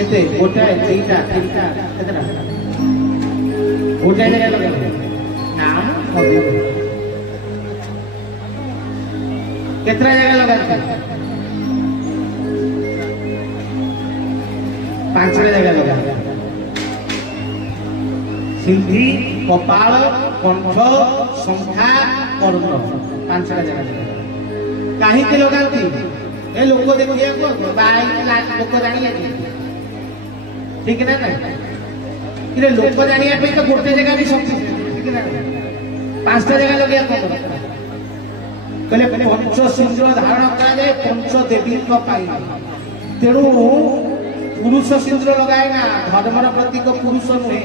କେତେ ଗୋଟାଏ ଦୁଇଟା ତିନିଟା କେତେଟା ଗୋଟାଏ ଜାଗା ଲଗାଇବେ ନା କେତେଟା ଜାଗା ଲଗାଇବେ 5ଟା ଜାଗା ଲଗାଇବେ सिंधी कपाल कंठ संख्या कर्ण 5टा जगह कहीं लगाती ए लोक देखिए लोक जानिए ठीक ना कि लोक जानिया तो गोटे जगह भी शक्ति ठीक ना 5टा जगह लगे कहले पंच सिंदूर धारण कराए पंच देवी तेणु पुरुष सिंदूर लगाए ना धर्मर प्रतीक पुरुष नुहे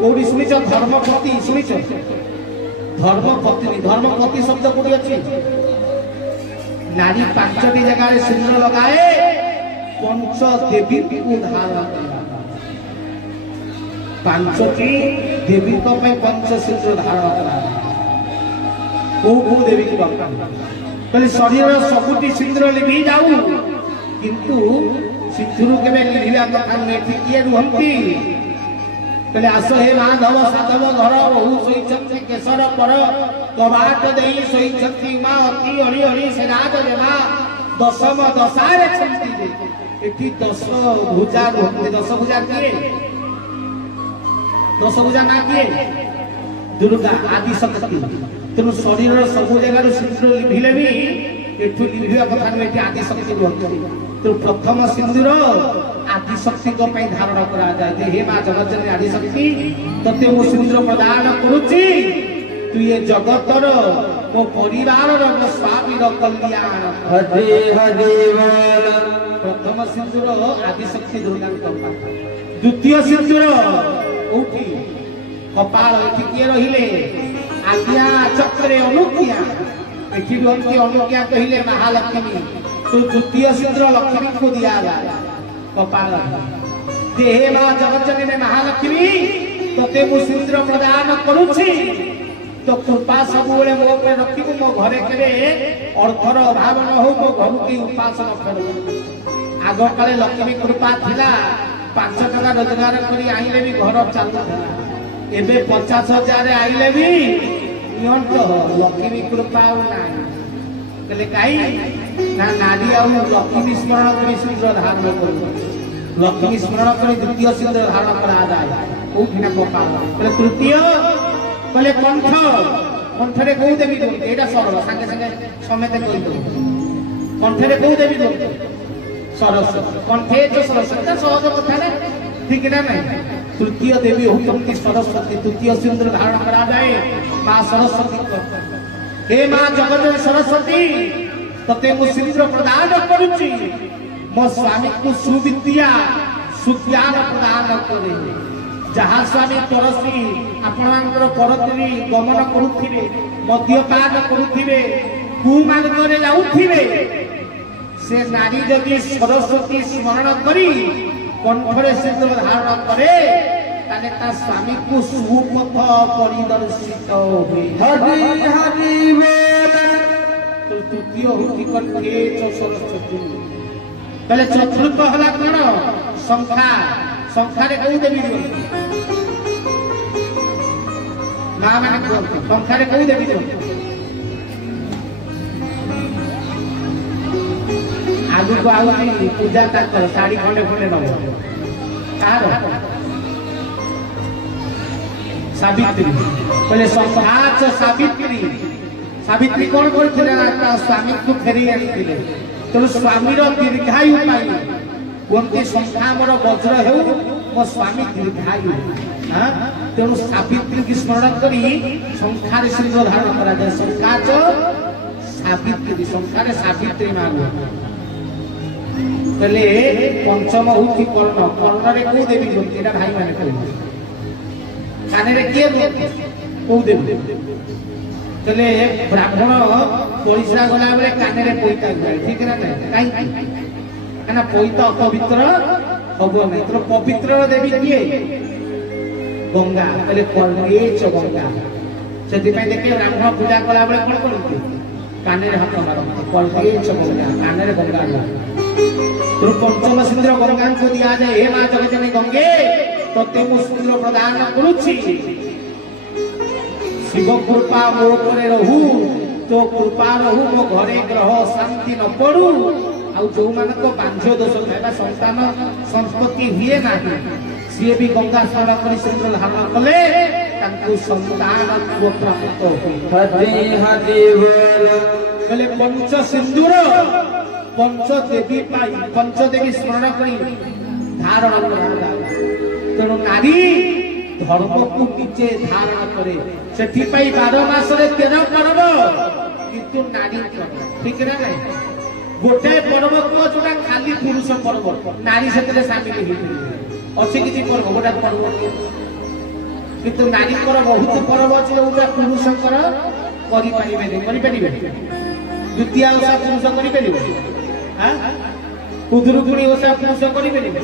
कौटी शुणी धर्मपति शुणी धर्मपति शब्द कौटी अच्छी नारी 5टी जगह सिंदूर लगाए पंच देवी को धारण 5टी देवी पंच सिंदूर धारण करा देवी की कहले शरीर सबुटी सिंदूर लिभि जाऊ किंतु सिंदूर के लिभिया कथा नुहे किए रुहंती कहले आस हे माधव साधव घर बहु शोचंती केशर पर कबाट देई शोचंती मां अति हरि हरि से राज रे मां दशम दशारे छंती दे एठी 10 भुजा रुहंती 10 भुजा किए 10 भुजा ना किए दुर्गा आदि शक्ति तेणु शरीर सब जगह सिंदूर लिभिले भी एठू लिभिया कथा नुहे आदि शक्ति रुहंती तो प्रथम सिंदूर आदि शक्ति को धारण करा जाए हे मां जगत आदि शक्ति तते मो सिंदूर प्रदान करुची तू ये जगतर मो परिवार मो स्वामी कल्याण हरे हरे प्रथम सिंदूर आदि शक्ति दुर्गा द्वितीय सिंदूर उठी कपाल एठी किए रहिले आज्ञा चक्रे अनुज्ञा एठी रुहंती अनुज्ञा कहिले महालक्ष्मी तो द्वितीय सिंदूर लक्ष्मी को दिया गया कपाल हे मां जगतजननी में महालक्ष्मी तते मु सिंदूर प्रदान करुछि तो कृपा सब बेले मो पे रखिबु मो घरे केरे अर्थर अभाव न हो मो घर की उपासना करू आगो काले लक्ष्मी कृपा थिला 5 टका रोजगार करी आइले भी घर चालू एबे 50,000 आइले भी नियंत लक्ष्मी कृपा नाही कहले काई ना नारी आउ लक्ष्मी स्मरण करी सिंदूर धारण करू लक्ष्मी स्मरण करी द्वितीय सिंदूर धारण करा जाए कोठिना कपाल कहले तृतीय कहले कंठ कंठरे कौ देवी एटा सरल संगे संगे समेत कहि दो कंठरे कौ देवी दो सरस्वती कंठे जो सरस्वती सहज कथा ना ठीक ना नहीं तृतीय देवी होती सरस्वती तृतीय सिंदूर धारण करा जाए मां सरस्वती हे मां जगत सरस्वती तते मु सिंदूर प्रदान करुची मो स्वामी को सुविद्या सुज्ञान प्रदान करे जहाँ स्वामी परसी आपणकर परती गमन करुथिबे मद्यपान करुथिबे कुमार्गरे जाउथिबे से नारी जदि सरस्वती स्मरण करी कंठरे सिंदूर धारण करे ताले ता स्वामी को सुपथ परिदर्शित होई हरि हरि बोल तो तृतीय होती कंठे सरस्वती पहले चतुर्थ हला कोन संख्या संख्या रे कौ देवी दियो ना माने संख्या रे कौ देवी दियो आगु को आउती पूजा तक साड़ी खंडे खंडे नबो तार सावित्री पहले संख्याच सावित्री सावित्री कौन करथिले ना स्वामी को फेरी आनिथिले तेणु स्वामी दीर्घायु पाई कहते संख्या मोर वज्र हो मो स्वामी दीर्घायु तेणु सावित्री की स्मरण करी संख्यार सिंदूर धारण करा जाए संख्या सावित्री संख्यार सावित्री मांगो कहले पंचम होती कर्ण कर्ण रे को देवी जोती एटा भाई माने कहले काने रे के को देवी कहले ब्राह्मण पैसा गला बेले काने रे पैसा जाए ठीक ना नहीं काना पैसा अपवित्र हबो नहीं तो पवित्र देवी किए गंगा कहले कर्णेच गंगा से देखे ब्राह्मण पूजा कला बेले कौन करते काने रे हाथ मारते कर्णेच गंगा काने रे गंगा तो पंचम सिंदूर गंगा को दिया जाए हे मां जगजननी गंगे तते मु सिंदूर प्रदान करूछि शिव कृपा मो करे रहू तो कृपा रहू मो घरे ग्रह शांति न पड़ू आ जो मानक बांझ दोष था संतान संस्पत्ति हुए ना सी भी गंगा स्नान कर सिंदूर धारण कले तांको संतान प्राप्त होले पंच सिंदूर पंच देवी पाई पंच देवी स्मरण करी धारण करा तेणु नारी धर्म को निजे धारण करे सेठी पाई 12 मास रे 13 पर्व किंतु नारी ठीक ना नहीं गोटे पर्व को जोटा खाली पुरुष पर्व नारी सेतरे शामिल ही अछि किछि पर्व गोटा पर्व किंतु नारी पर बहुत पर्व अछि जोटा पुरुष कर करि परिबे द्वितीय ओषा पुरुष करि परिबे हां उदुरुकुणी ओषा पुरुष करि परिबे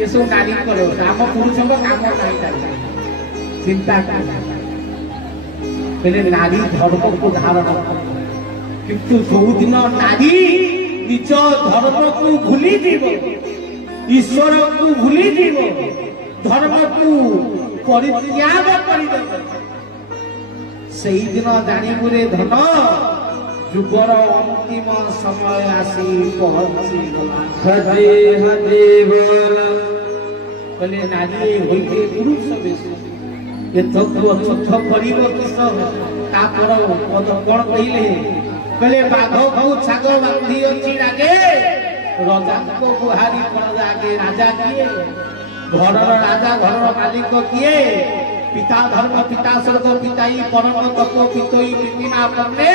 ये सब नारी करो आम पुरुष काम नहीं चिंता पहले नारी धर्म को धारण किंतु जो दिन नारी निज धर्म को भूली जीव ईश्वर को भूली जीव धर्म को परित्याग कर से दिन जानिबुरे धन जुगर अंतिम समय आसी पहुंची हजे हजे बोले नारी होइते पुरुष बेश ये तत्व चोथ करिव किस तापर पद कोन कहिले कहले बाघ खाऊ छाग बांधी अछि लागे राजा को गुहारी पर जागे राजा किए घरर राजा घरर मालिक किए पिता धर्म पिता स्वर्ग पिताई परम तत्व पितोई प्रतिमा करने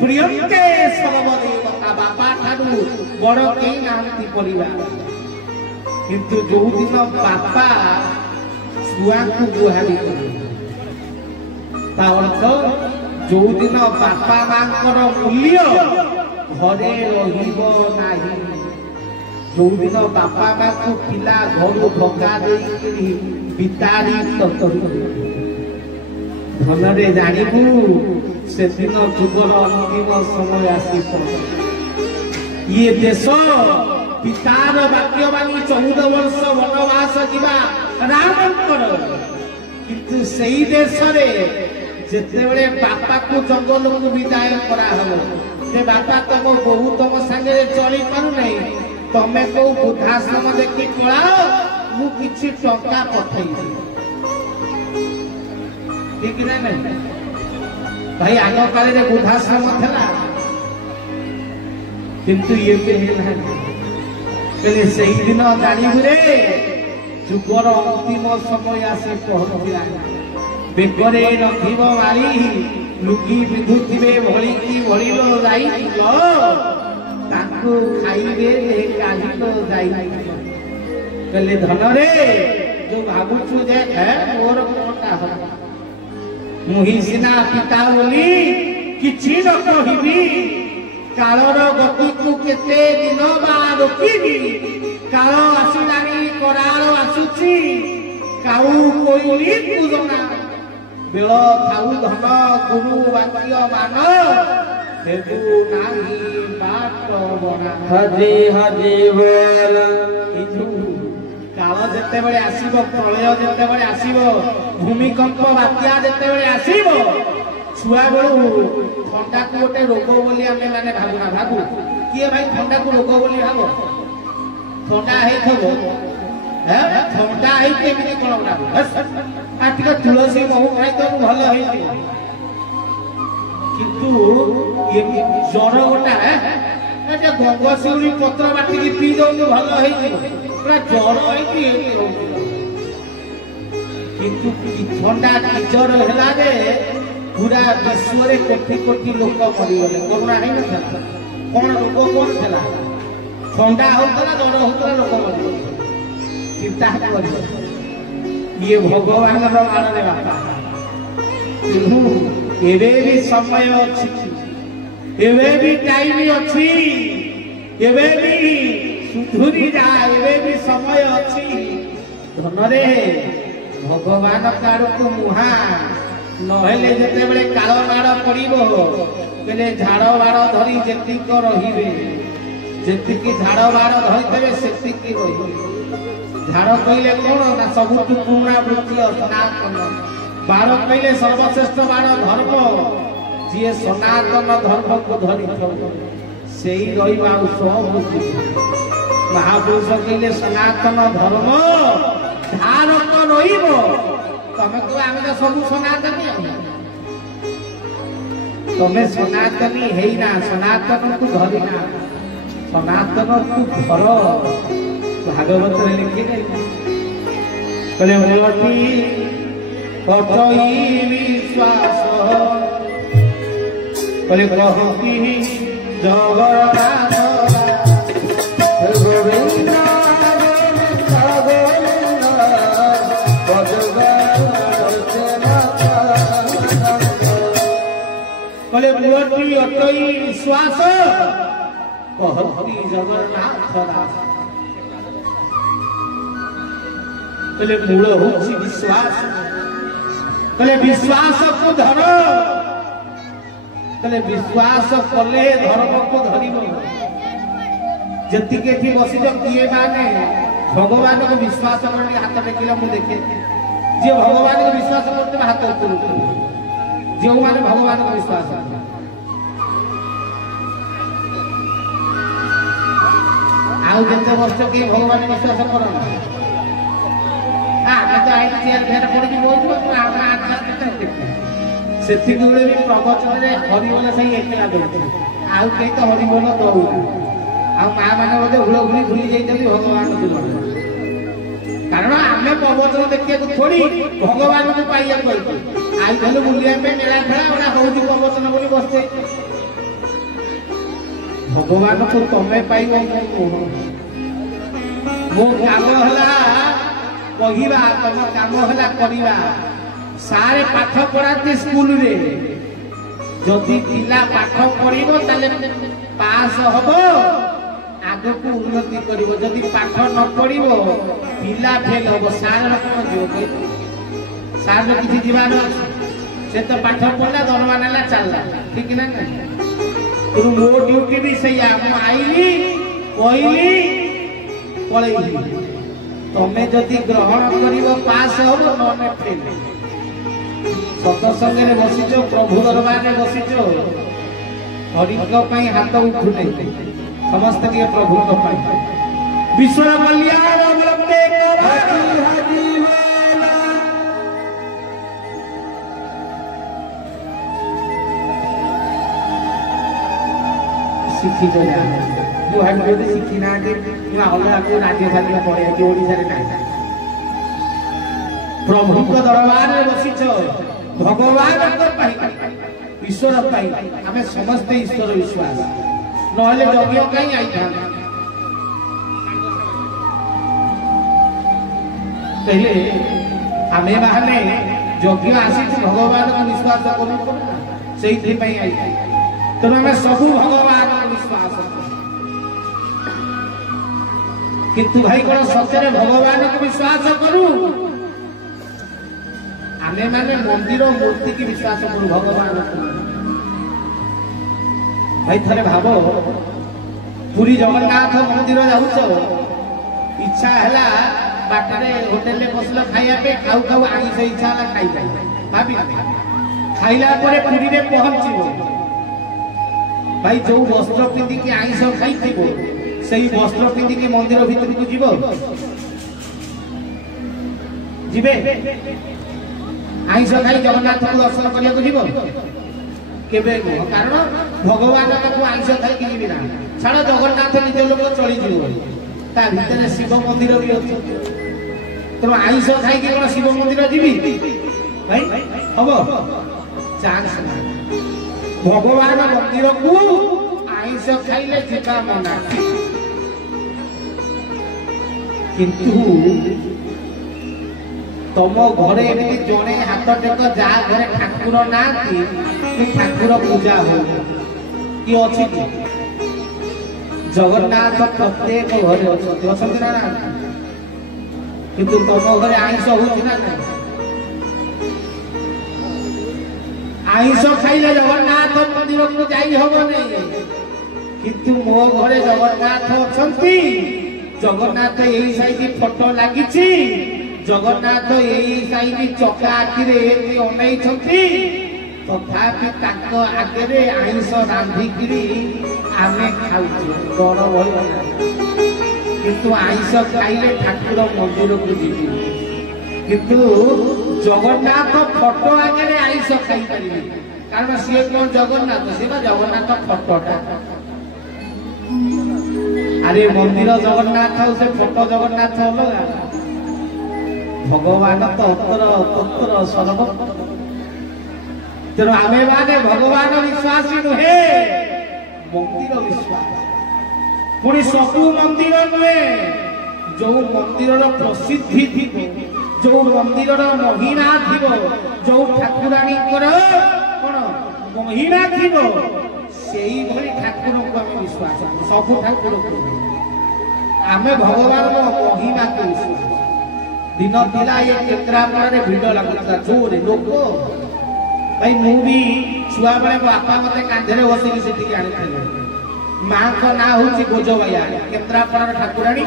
प्रियंके सर्वदेवता बापा ठारू बड़ केई नांती परिवार किंतु जो दिन बापा छुआ को गुहारी करे ता अर्थ जो दिन बापा मांकर मूल्य घरे रहिबो नाही जो दिन बापा मां को पिला घर भगा देई बितारी तत्तर धनरे जानिबू से दिन जुगर अंतिम समय आसी ये देश पितार वाक्य मानी 14 वर्ष वनवास जीवा रामंकर किंतु सेई देश रे जेते बेले बापा को जंगल को विदाय करा हलो जे बापा तम बहु तम संगे चली पारु नहीं तमे को बुद्धाश्रम देखि पळाओ मु किछि टंका पठै ठीक ना नहीं भाई आग काल रे बुद्धाश्रम थला किंतु ये कहले सही दिन जानिबुरे जुगर अंतिम समय आसे पहुंचला बेकरे रखिब मारी लुकी विधुथिबे भली की भलिलो जाइलो ताकू खाइबे ले कालिलो जाइलो कहले धन रे जो भाबुछु जे मोर कोटा हो मुही सिना पिता बोली किछि न कहिबी कालर गति को केते दिन बा रोकिबी काल आसिलानी कराल आसुची काऊ कोइली पूजना बेल थाउ धन गुरु वाक्य मान हेबु नाही बाट बना हजे हजे बोल काल जेते बेले आसीबो प्रलय जेते बेले आसीबो भूमिकंप बात्या जेते बेले आसीबो छुआ बेलू ठंडा को गोटे रोग बोली आमे माने भाबुना भाबु किए भाई ठंडा को रोग बोली भाबो ठंडा हे थबो हे ठंडा हे केमिति कोन भाबु आटिका तुलसी महु खाइ तो भलो हेइ किंतु ये ज्वर गोटा ए गंगशिउली पत्र बाटी की पी दो भलो हेइ पूरा ज्वर हेइ किंतु ठंडा ज्वर हेला रे पूरा विश्व रे कोटी कोटी लोक मरी गले कोरोना नहीं नथा कोन रोग कोन थला ठंडा होतला ज्वर होतला लोक मरी चिंता करियो ये भगवान रो मान रे बापा तिहु एबे भी समय अछि एबे भी टाइम अछि एबे भी सुधुरी जा एबे भी समय अछि धन रे भगवान कारो को मुहा नहेले जेते बेले काल बाड़ पड़िबो बेले झाड़ बाड़ धरी जेतिक रहिबे ଯେତିକି ଝାଡ଼ ବାଡ଼ ଧରିଥିବେ ସେତିକି ରହିବେ। ଝାଡ଼ କହିଲେ କଣ ନା ସବୁଠୁ ପୁରୁଣା ବୃତ୍ତି ସନାତନ। ବାର କହିଲେ ସର୍ବଶ୍ରେଷ୍ଠ ବାର ଧର୍ମ। ଯିଏ ସନାତନ ଧର୍ମକୁ ଧରିଥିବ ସେଇ ରହିବା ଆଉ ସବୁ। ମହାପୁରୁଷ କହିଲେ ସନାତନ ଧର୍ମ ଧାରକ ରହିବ। ତମେ କୁହ ଆମେ ତ ସବୁ ସନାତନୀ। ତମେ ସନାତନୀ ହେଇନା, ସନାତନକୁ ଧରିନା, ସନାତନକୁ ଧର। ଭାଗବତରେ ଲେଖିଲେ କହିଲେ ମୂଳଟି ଅଟଇ ବିଶ୍ୱାସ କହିଲେ କହନ୍ତି ଜଗନ୍ନାଥ ଗୋବିନ୍ଦ କହିଲେ ମୂଳଟି ଅଟଇ ବିଶ୍ୱାସ କହନ୍ତି ଜଗନ୍ନାଥ ଦାସ। କହିଲେ ମୂଳ ହଉଛି ବିଶ୍ୱାସ। କହିଲେ ବିଶ୍ୱାସକୁ ଧର। କହିଲେ ବିଶ୍ୱାସ କଲେ ଧର୍ମକୁ ଧରିବ। ଯେତିକି ଏଠି ବସିଛ କିଏ ମାନେ ଭଗବାନଙ୍କୁ ବିଶ୍ୱାସ କରି ହାତ ଟେକିଲା ମୁଁ ଦେଖେ। ଯିଏ ଭଗବାନଙ୍କୁ ବିଶ୍ୱାସ କରୁଥିବେ ହାତ ଉପରକୁ। ଯେଉଁମାନେ ଭଗବାନଙ୍କୁ ବିଶ୍ୱାସ ଆଉ ଯେତେ ବର୍ଷ କେହି ଭଗବାନ ବିଶ୍ୱାସ କରନ୍ତି ଆମେ ତ ଆଇନ ଚେୟାର ଫେୟାର ପଡ଼ିକି ବସିବ। ସେତିକି ବେଳେ ବି ପ୍ରବଚନରେ ହରିବୋଲ ସେଇ ଏକଲା ଦଉଛି। ଆଉ କେହି ତ ହରିବୋଲ ଦଉନା। ଆଉ ମା ମାନେ ବୋଧେ ହୁଳହୁଳି ଭୁଲି ଯାଇଛନ୍ତି ଭଗବାନ ଦୂରରେ। କାରଣ ଆମେ ପ୍ରବଚନ ଦେଖିବାକୁ ଥୋଡ଼ି ଭଗବାନଙ୍କୁ ପାଇବାକୁ କହିଛୁ। ଆଇଥିଲୁ ବୁଲିବା ପାଇଁ ମେଳା ଖେଳା ଗୋଟା ହଉଛି ପ୍ରବଚନ ବୋଲି ବସିଛେ। ଭଗବାନଙ୍କୁ ତମେ ପାଇବ। ମୋ କାମ ହେଲା କହିବା, ତମ କାମ ହେଲା କରିବା। ସାରେ ପାଠ ପଢାନ୍ତି ସ୍କୁଲରେ। ଯଦି ପିଲା ପାଠ ପଢିବ ତାହେଲେ ପାସ୍ ହବ, ଆଗକୁ ଉନ୍ନତି କରିବ। ଯଦି ପାଠ ନ ପଢିବ ପିଲା ଫେଲ୍ ହବ। ସାର କଣ ଯିବ କହିବ? ସାର କିଛି ଯିବାର ଅଛି? ସେ ତ ପାଠ ପଢିଲା, ଦରମା ନେଲା, ଚାଲିଲା। ଠିକ ନା ନାଇଁ? ମୋ ଡ୍ୟୁଟି ବି ସେଇଆ। ମୁଁ ଆଇଲି, କହିଲି, ପଳେଇଲି। ତମେ ଯଦି ଗ୍ରହଣ କରିବ ପାସ୍ ହବ, ନହେଲେ ଫେଲ୍। ସତସଙ୍ଗରେ ବସିଛ, ପ୍ରଭୁ ଦରବାରରେ ବସିଛ, ହରିଙ୍କ ପାଇଁ ହାତ ଉଠୁନି। ସମସ୍ତେ ଟିକେ ପ୍ରଭୁଙ୍କ ପାଇଁ। ବିଶ୍ୱର କଲ୍ୟାଣ ଶିଖିଛ ଶିଖି ନାହାନ୍ତି। ଅଲଗା କୋଉ ରାଜ୍ୟ ଫାଜ୍ୟ ପଳେଇଛି, ଓଡ଼ିଶାରେ ନାହିଁ। ପ୍ରଭୁଙ୍କ ଦରବାରରେ ବସିଛ ଭଗବାନଙ୍କ ପାଇଁ, ଈଶ୍ୱର ପାଇଁ। ଆମେ ସମସ୍ତେ ଈଶ୍ୱର ବିଶ୍ୱାସ, ନହେଲେ ଯଜ୍ଞ କାହିଁ ଆଇଥାନ୍ତା। କହିଲେ ଆମେ ମାନେ ଯଜ୍ଞ ଆସିଛୁ ଭଗବାନଙ୍କୁ ବିଶ୍ୱାସ କରୁଛୁ, ସେଇଥିପାଇଁ ଆଇଛୁ। ତେଣୁ ଆମେ ସବୁ ଭଗବାନଙ୍କୁ ବିଶ୍ୱାସ କରୁ। କିନ୍ତୁ ଭାଇ କଣ ସତରେ ଭଗବାନଙ୍କୁ ବିଶ୍ୱାସ କରୁ? ଆମେ ମାନେ ମନ୍ଦିର ମୂର୍ତ୍ତି କି ବିଶ୍ୱାସ କରୁ, ଭଗବାନଙ୍କୁ। ଭାଇ ଥରେ ଭାବ, ପୁରୀ ଜଗନ୍ନାଥ ମନ୍ଦିର ଯାଉଛ, ଇଚ୍ଛା ହେଲା ବାଟରେ ହୋଟେଲରେ ବସିଲ ଖାଇବା ପାଇଁ, ଖାଉ ଖାଉ ଆଇଁଷ ଇଚ୍ଛା ହେଲା ଖାଇବା। ଭାବି ଖାଇଲା ପରେ ପୁରୀରେ ପହଞ୍ଚିବ, ଭାଇ ଯୋଉ ବସ୍ତ୍ର ପିନ୍ଧିକି ଆଇଁଷ ଖାଇଥିବ ସେଇ ବସ୍ତ୍ର ପିନ୍ଧିକି ମନ୍ଦିର ଭିତରକୁ ଯିବ? ଯିବେ? ଆଇଁଷ ଖାଇ ଜଗନ୍ନାଥଙ୍କୁ ଦର୍ଶନ କରିବାକୁ ଯିବ? କେବେ ନୁହଁ। କାରଣ ଭଗବାନ ପାଖକୁ ଆଇଁଷ ଖାଇକି ଯିବି ନା। ଛାଡ଼, ଜଗନ୍ନାଥ ନିଜ ଲୋକ ଚଳିଯିବ, ତା ଭିତରେ ଶିବ ମନ୍ଦିର ବି ଅଛି। ତେଣୁ ଆଇଁଷ ଖାଇକି କଣ ଶିବ ମନ୍ଦିର ଯିବି? ଭାଇ ହବ? ଚାନ୍ସ ନାହିଁ। ଭଗବାନ ମନ୍ଦିରକୁ ଆଇଁଷ ଖାଇଲେ ଯିବା ମନା। କିନ୍ତୁ ତମ ଘରେ ଏମିତି ଜଣେ ହାତ ଟେକ, ଯାହା ଘରେ ଠାକୁର ନାହାନ୍ତି କି ଠାକୁର ପୂଜା ହଉ କି ଅଛି କି? ଜଗନ୍ନାଥ ପ୍ରତ୍ୟେକ ଘରେ ଅଛନ୍ତି, ଅଛନ୍ତି ନା ନାହାନ୍ତି? କିନ୍ତୁ ତମ ଘରେ ଆଇଁଷ ହଉଛି ନା ନାହିଁ? ଆଇଁଷ ଖାଇଲେ ଜଗନ୍ନାଥ ମନ୍ଦିରକୁ ଯାଇ ହବ ନାହିଁ। किंतु मो घरे जगन्नाथ अछंती जगन्नाथ यही साइड फोटो लगी जगन्नाथ यही साइड चका आखिरे अनै तथापि आगे आईस रांधिकी आमे खाऊ डर भय किंतु आईस खाइले ठाकुर मंदिर को जीवी किंतु जगन्नाथ फोटो आगे आईस खाई पारे कारण सी कौन जगन्नाथ सी जगन्नाथ फोटोटा अरे मंदिर जगन्नाथ से फोटो जगन्नाथ अलग भगवान तो उत्तर तत्र सर्व तेणु आमे माने भगवान विश्वासी नुहे मंदिर विश्वास पुणी सबू मंदिर नुहे जो मंदिर प्रसिद्धि थी जो मंदिर महिमा थी जो ठाकुराणी कौन महिमा थी से ठाकुर को आम विश्वास सबू ठाकुर को आम भगवान महिमा को विश्वास दिन पिला ये केन्द्रापड़ा भिड़ लगता जोरे लोक भाई मु भी छुआ बेले बापा मत कांधे बसिक से आनी माँ का ना हूँ गोजबैया केन्द्रापड़ा ठाकुराणी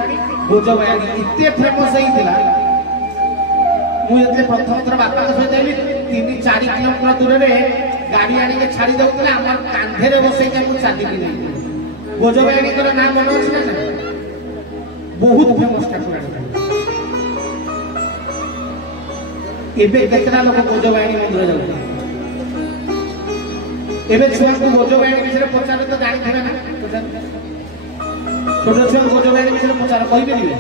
गोजबैया इतने फेमस होता मुझे प्रथम थर बापा सहित जाइली 3-4 किलोमीटर दूर में गाड़ी आने छाड़ी दौले आम कांधे बसई मुझे चलिकी गोजबैया ना मन अच्छे ना बहुत फेमस ठाकुराणी एबे केतना लोग गोजबाणी मंदिर जाते एबे छुआ को गोजबाणी विषय पचार तो जानी थे ना छोट छुआ गोजबाणी विषय पचार कहि परिबे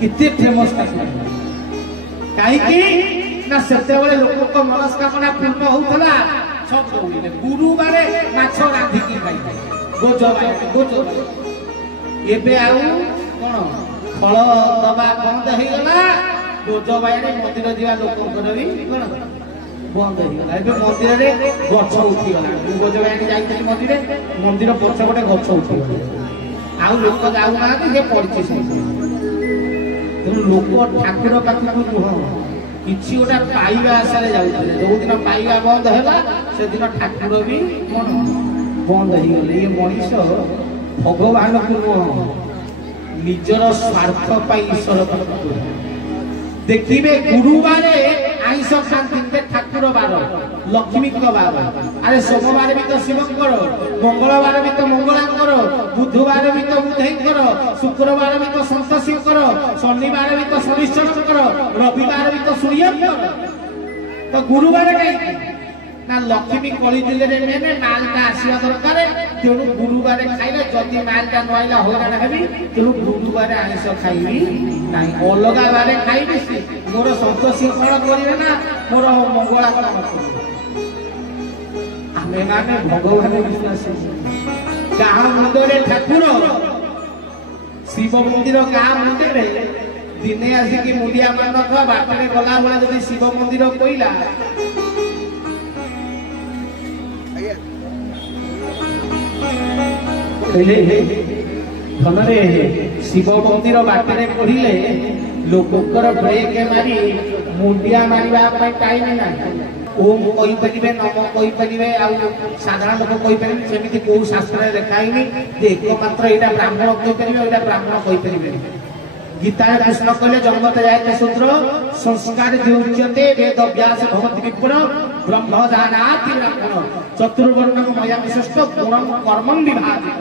किते फेमस काहे कि ना सेते बेले लोक को मनस्कामना पूर्ण होतला सब दौड़िले गुरुवार माछ रांधी की खाइ गोजबाणी गोजबाणी एबे आउ कोन फल दबा बंद हे गला गोजबाणी मंदिर जा लोक भी बंद हो मंदिर में गछ उठीगला गोजबाणी जाइए मंदिर मंदिर पछ गोटे गछ उठीगला आउ लोक जाऊना से पड़ी तेणु लोक ठाकुर पाखक नुह कि गोटे पाइबा आशा जाते जो दिन पाइबा बंद है से दिन ठाकुर भी कौन बंद हो गले ये मनीष भगवान को नुह निजर स्वार्थ ईश्वर देखिए गुरुवार आईस खाते ठाकुर बार लक्ष्मी बार अरे सोमवार भी तो शिवंकर मंगलवार भी तो मंगलांकर बुधवार भी तो बुधईंकर शुक्रवार भी तो संतोषींकर शनिवार भी तो शनिश्चरंकर रविवार भी तो सूर्यंकर तो गुरुवार कहीं ना लक्ष्मी कली दिले मेने मालटा आसवा दरकार तेणु गुरुवार खाइले जदि मालटा नईला हईराण हेबी तेणु गुरुवार आईस खाइबी ना अलग बारे खाइबी से मोर संतोषी कौन करेंगे ना मोर मंगला कौन आमे माने भगवान विश्वासी गाँ मुंडे ठाकुर शिव मंदिर गाँ मुंडे दिने आसिक मुंडिया मान बाटे गला बेला जब शिव मंदिर कहला भलरे शिव मंदिर बाटे पढ़ले लोकर ब्रेक मारी मुंडिया मारे टाइम ना ओम कहींपारे नम कहींपारे साधारण लोक कहींपारे सेमती कौ शास्त्र लिखाई एकमात्र यहाँ ब्राह्मण कहींपारे यहाँ ब्राह्मण कहींपारे गीता कृष्ण कहले जगत जायते शूद्र संस्कार द्योच्यते वेद व्यास भवति विप्र ब्रह्म जानाति ब्राह्मण चतुर्वर्णम मया विशिष्ट गुणम कर्मं विभाजित।